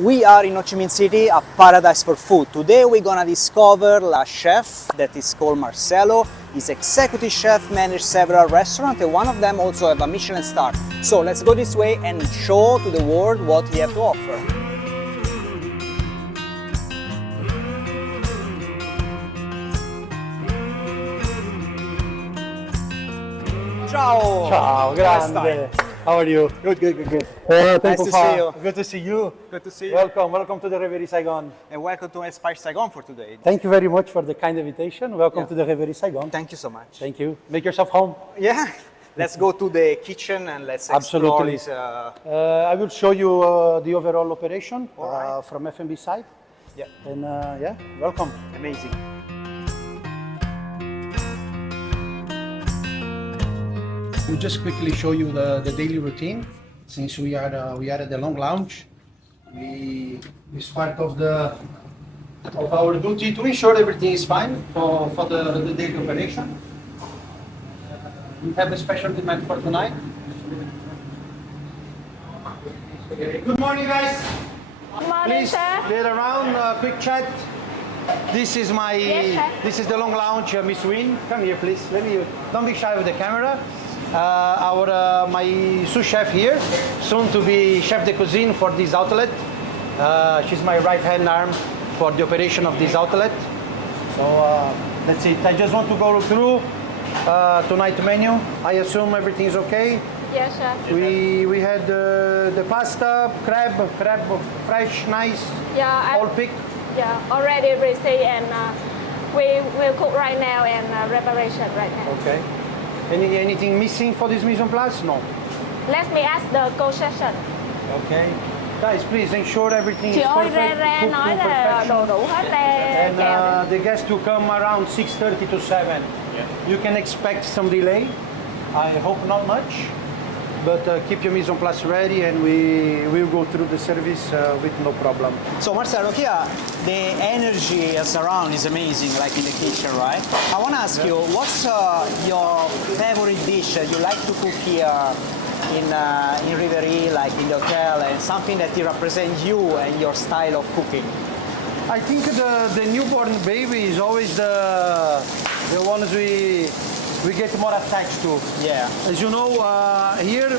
We are in Ho Chi Minh City, a paradise for food. Today we're gonna discover a chef that is called Marcelo. He's executive chef, managed several restaurants, and one of them also have a Michelin star. So let's go this way and show to the world what he has to offer. Ciao! Ciao, grande. How are you? Good. Nice to see you. Good to see you. Good to see you. Welcome to the Reverie Saigon. And welcome to Inspire Saigon for today. Thank you very much for the kind invitation. Welcome to the Reverie Saigon. Thank you so much. Thank you. Make yourself home. Yeah. Let's go to the kitchen and let's explore this. I will show you the overall operation from F&B side. Yeah. And welcome. Amazing. We'll just quickly show you the daily routine. Since we are at the long lounge, it's part of our duty to ensure everything is fine for the daily operation. We have a special demand for tonight. Good morning, guys. Good morning, Please sir. get around, quick chat. This is this is the long lounge, Miss Win. Come here, please. Don't be shy with the camera. My sous chef here, soon to be chef de cuisine for this outlet. She's my right hand arm for the operation of this outlet. So that's it. I just want to go through tonight's menu. I assume everything's okay. Yes, sir. We had the pasta, crab, fresh, nice, Yeah, all picked. yeah, already received, and we will cook right now and preparation right now. Okay. Anything missing for this mise en place? No. Let me ask the concession. Okay. Guys, please ensure everything Chị is ơi, perfect. ra cooked nói to là perfection. đồ đủ hết ra And kèo. the guests will come around 6:30 to 7. You can expect some delay. I hope not much. But keep your mise en place ready and we will go through the service with no problem. So Marcelo, here the energy around is amazing, like in the kitchen, right? I want to ask you, what's your favorite dish that you like to cook here in Reverie, like in the hotel, and something that represents you and your style of cooking? I think the newborn baby is always the ones we get more attached to. Yeah. As you know, here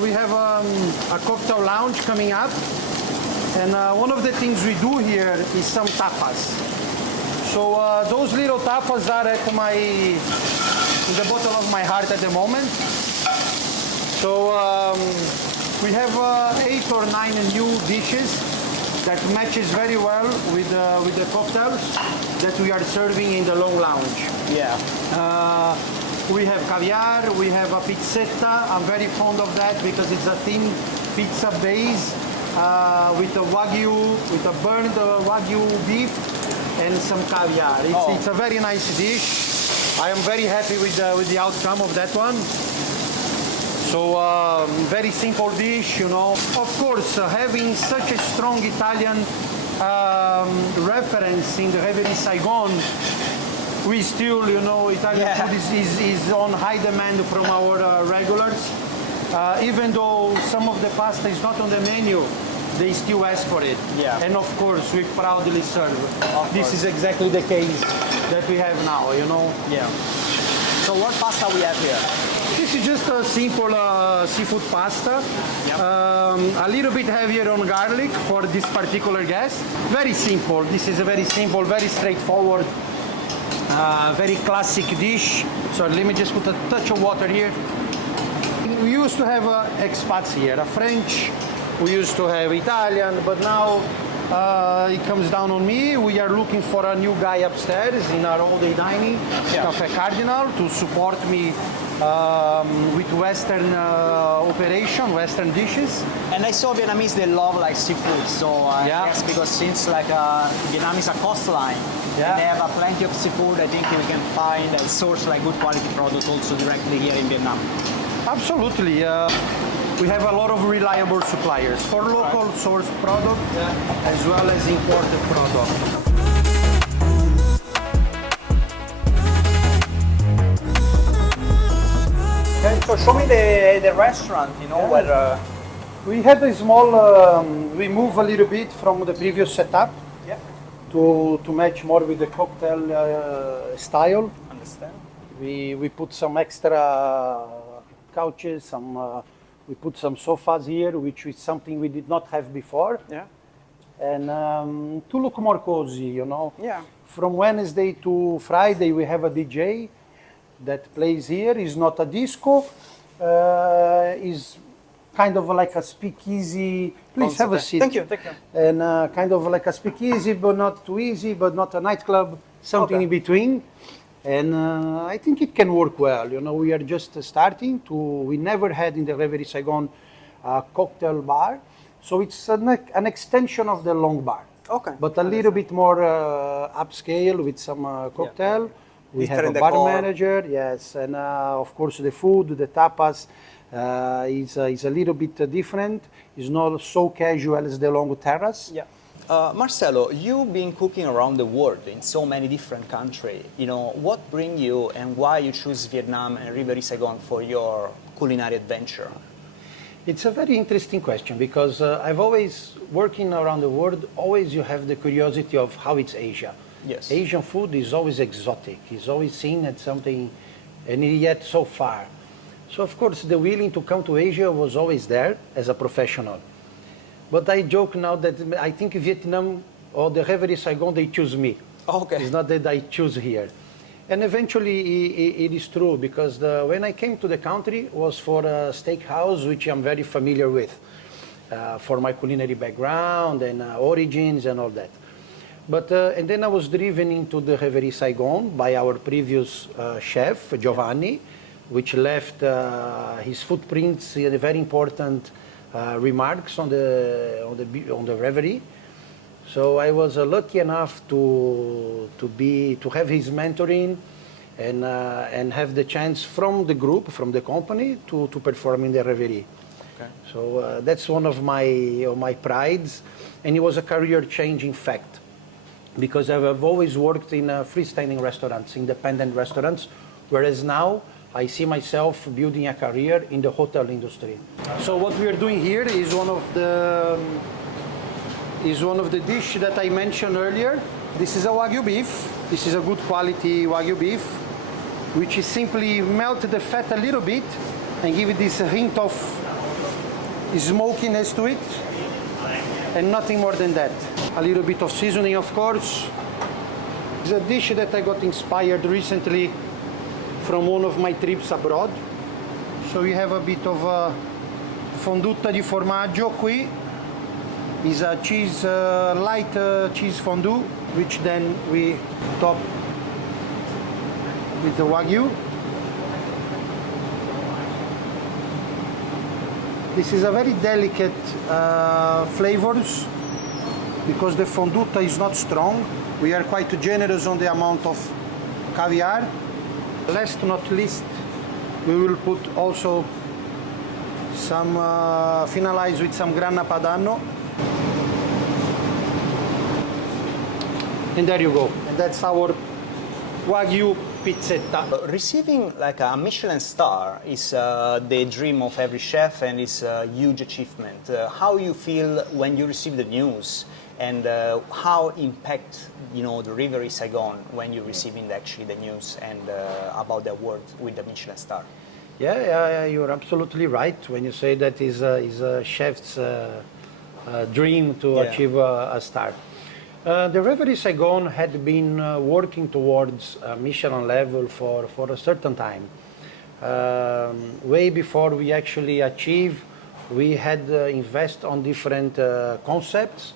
we have a cocktail lounge coming up, and one of the things we do here is some tapas. So those little tapas are at in the bottom of my heart at the moment. So we have 8 or 9 new dishes that matches very well with the cocktails that we are serving in the long lounge. Yeah. We have caviar, we have a pizzetta. I'm very fond of that because it's a thin pizza base with a wagyu, with a burned wagyu beef and some caviar. It's a very nice dish. I am very happy with the outcome of that one. So very simple dish, you know. Of course, having such a strong Italian reference in the Reverie Saigon, we still, you know, Italian food is on high demand from our regulars. Even though some of the pasta is not on the menu, they still ask for it. Yeah. And of course, we proudly serve. This is exactly the case that we have now, you know. Yeah. So what pasta we have here? This is just a simple seafood pasta. Yep. A little bit heavier on garlic for this particular guest. Very simple. This is a very simple, very straightforward, very classic dish. So let me just put a touch of water here. We used to have expats here, a French. We used to have Italian, but now it comes down on me. We are looking for a new guy upstairs in our all-day dining, Café Cardinal, to support me with Western operation, Western dishes. And I saw Vietnamese, they love like seafood, so I guess because since like Vietnam is a coastline, and they have plenty of seafood, I think we can find and source like good quality product also directly here in Vietnam. Absolutely. We have a lot of reliable suppliers for local sourced product as well as imported product. Okay, so show me the restaurant, you know, where We had a small, we moved a little bit from the previous setup Yeah. to match more with the cocktail style. Understand. We put some extra couches, we put some sofas here, which is something we did not have before. Yeah. And to look more cozy, you know. Yeah. From Wednesday to Friday, we have a DJ that plays here. It's not a disco. Is kind of like a speakeasy. Please have a seat. Thank you. Thank you. And kind of like a speakeasy, but not too easy, but not a nightclub. Something Okay. in between. And I think it can work well. You know, we are just starting to. We never had in the Reverie Saigon a cocktail bar, so it's an extension of the long bar. Okay. But a little bit more upscale with some cocktail. We have a Different bar decor. manager, yes, and of course the food, the tapas is a little bit different. It's not so casual as the long terrace. Yeah. Marcelo, you've been cooking around the world in so many different countries. You know, what bring you and why you choose Vietnam and Reverie Saigon for your culinary adventure? It's a very interesting question because I've always, working around the world, always you have the curiosity of how it's Asia. Yes. Asian food is always exotic. It's always seen as something, and yet so far. So of course the willing to come to Asia was always there as a professional. But I joke now that I think Vietnam or the Reverie Saigon, they choose me. Okay. It's not that I choose here. And eventually it is true because when I came to the country it was for a steakhouse, which I'm very familiar with, for my culinary background and origins and all that. But and then I was driven into the Reverie Saigon by our previous chef, Giovanni, which left his footprints, very important remarks on the Reverie. So I was lucky enough to have his mentoring and have the chance from the group, from the company, to perform in the Reverie. Okay. So that's one of my prides, and it was a career-changing fact because I've always worked in freestanding restaurants, independent restaurants, whereas now I see myself building a career in the hotel industry. So what we are doing here is one of the dish that I mentioned earlier. This is a Wagyu beef. This is a good quality Wagyu beef, which is simply melt the fat a little bit and give it this hint of smokiness to it, and nothing more than that. A little bit of seasoning, of course. It's a dish that I got inspired recently from one of my trips abroad. So we have a bit of fondutta di formaggio qui. Is a cheese, light cheese fondue, which then we top with the Wagyu. This is a very delicate flavors because the fondutta is not strong. We are quite generous on the amount of caviar. Last but not least, we will put also some, finalize with some grana padano. And there you go. And that's our Wagyu pizzetta. Receiving like a Michelin star is the dream of every chef and is a huge achievement. How you feel when you receive the news, and how impact the Reverie Saigon when you're receiving actually the news and about the award with the Michelin star? Yeah, you're absolutely right when you say that is a chef's dream to achieve a star. The Reverie Saigon had been working towards Michelin level for a certain time. Way before we actually achieved, we had invest on different concepts.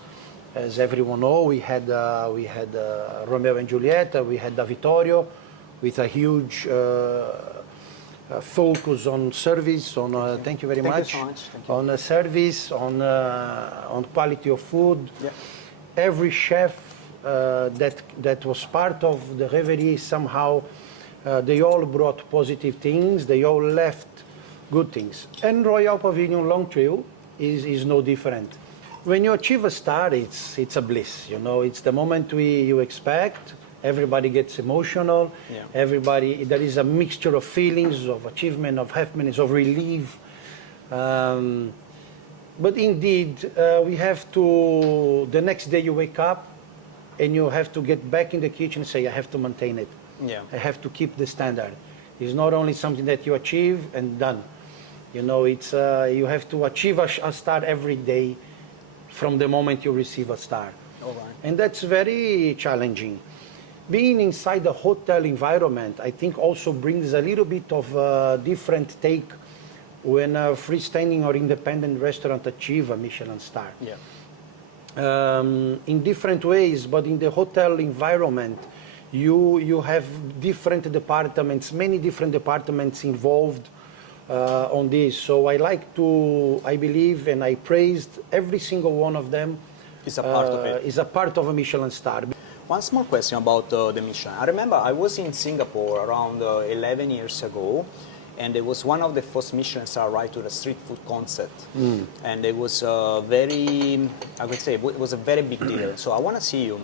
As everyone knows, we had Romeo and Juliet, we had Da Vittorio, with a huge focus on service, on thank you very much, Thank you so much. Thank you. on service, on quality of food. Yeah. Every chef that was part of the Reverie, somehow they all brought positive things, they all left good things. And Royal Pavilion Long Trail is no different. When you achieve a star, it's a bliss, it's the moment you expect. Everybody gets emotional. Yeah. There is a mixture of feelings, of achievement, of happiness, of relief. But indeed, we have to, the next day you wake up and you have to get back in the kitchen and say, I have to maintain it. Yeah. I have to keep the standard. It's not only something that you achieve and done. You know, it's you have to achieve a star every day from the moment you receive a star. All right. And that's very challenging. Being inside the hotel environment, I think also brings a little bit of a different take when a freestanding or independent restaurant achieve a Michelin star. Yeah. In different ways, but in the hotel environment, you have different departments, many different departments involved on this. So I believe, and I praised every single one of them. Is a part of it. Is a part of a Michelin star. One small question about the Michelin. I remember I was in Singapore around 11 years ago, and it was one of the first Michelin star right to the street food concept. And it was very, I would say, it was a very big deal. So I want to see you.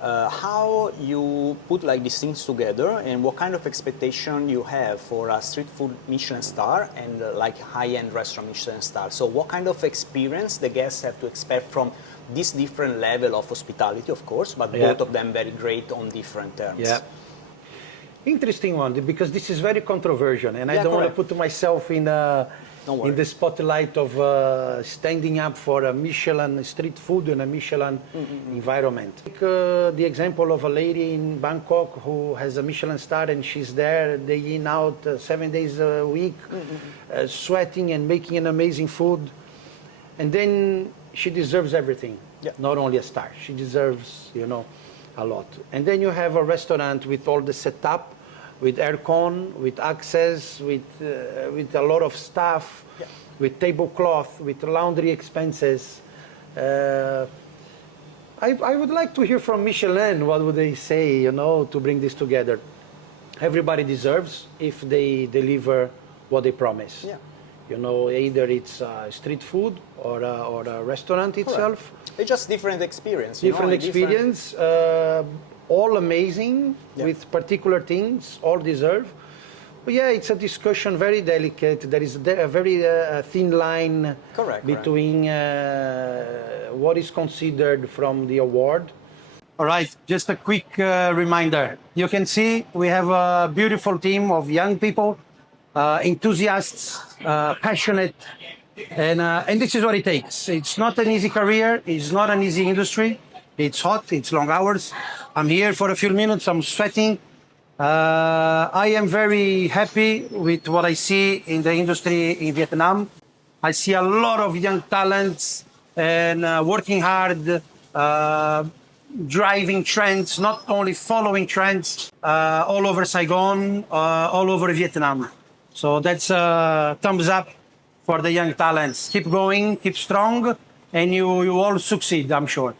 How you put like these things together and what kind of expectation you have for a street food Michelin star and like high-end restaurant Michelin star. So what kind of experience the guests have to expect from this different level of hospitality, of course, but both of them very great on different terms. Yeah. Interesting one, because this is very controversial, and I don't want to put myself in the spotlight of standing up for a Michelin street food and a Michelin environment. Take the example of a lady in Bangkok who has a Michelin star, and she's there day in out 7 days a week, sweating and making an amazing food, and then she deserves everything. Yeah. Not only a star, she deserves, you know, a lot. And then you have a restaurant with all the setup, with aircon, with access, with a lot of staff, with tablecloth, with laundry expenses. I would like to hear from Michelin, what would they say, you know, to bring this together. Everybody deserves if they deliver what they promise. Yeah. You know, either it's street food or a restaurant itself. It's just different experience. Different experience, all amazing with particular things, all deserve. But yeah, it's a discussion, very delicate. There is a very thin line between what is considered from the award. All right, just a quick reminder. You can see we have a beautiful team of young people, enthusiasts, passionate, and this is what it takes. It's not an easy career. It's not an easy industry. It's hot. It's long hours. I'm here for a few minutes. I'm sweating. I am very happy with what I see in the industry in Vietnam. I see a lot of young talents and working hard, driving trends, not only following trends, all over Saigon, all over Vietnam. So that's a thumbs up for the young talents. Keep going, keep strong, and you all succeed, I'm sure.